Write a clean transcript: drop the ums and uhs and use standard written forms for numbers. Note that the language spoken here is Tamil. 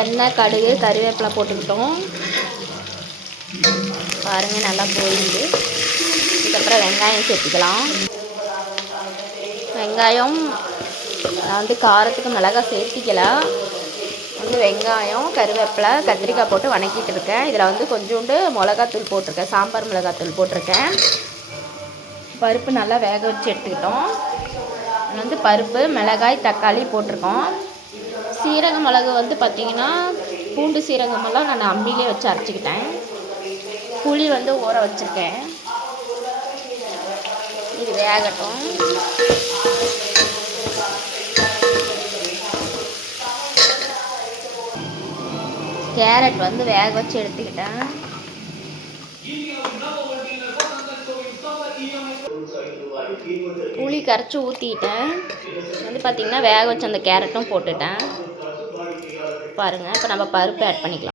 எண்ணெய், கடுகு, கருவேப்பிலை போட்டுக்கிட்டோம். பாருங்கள், நல்லா போயிடுது. இதுக்கப்புறம் வெங்காயம் சேர்த்துக்கலாம். வெங்காயம் நான் காரத்துக்கு மிளகாய் சேர்த்திக்கல. வெங்காயம், கருவேப்பிலை, கத்திரிக்காய் போட்டு வணக்கிட்டு இருக்கேன். இதில் கொஞ்சோண்டு மிளகாத்தூள் போட்டிருக்கேன், சாம்பார் மிளகாத்தூள் போட்டிருக்கேன். பருப்பு நல்லா வேக வச்சு எடுத்துக்கிட்டோம். பருப்பு, மிளகாய், தக்காளி போட்டிருக்கோம். சீரக மிளகு பார்த்திங்கன்னா பூண்டு சீரகமெல்லாம் நான் அம்மியிலே வச்சு அரைச்சிக்கிட்டேன். புளி ஊற வச்சுருக்கேன். இது வேகட்டும். கேரட் வேக வச்சு எடுத்துக்கிட்டேன். புளி கரைச்சி ஊற்றிக்கிட்டேன். பார்த்திங்கன்னா வேக வச்சு அந்த கேரட்டும் போட்டுட்டேன். பாருங்கள், இப்போ நம்ம பருப்பு ஆட் பண்ணிக்கலாம்.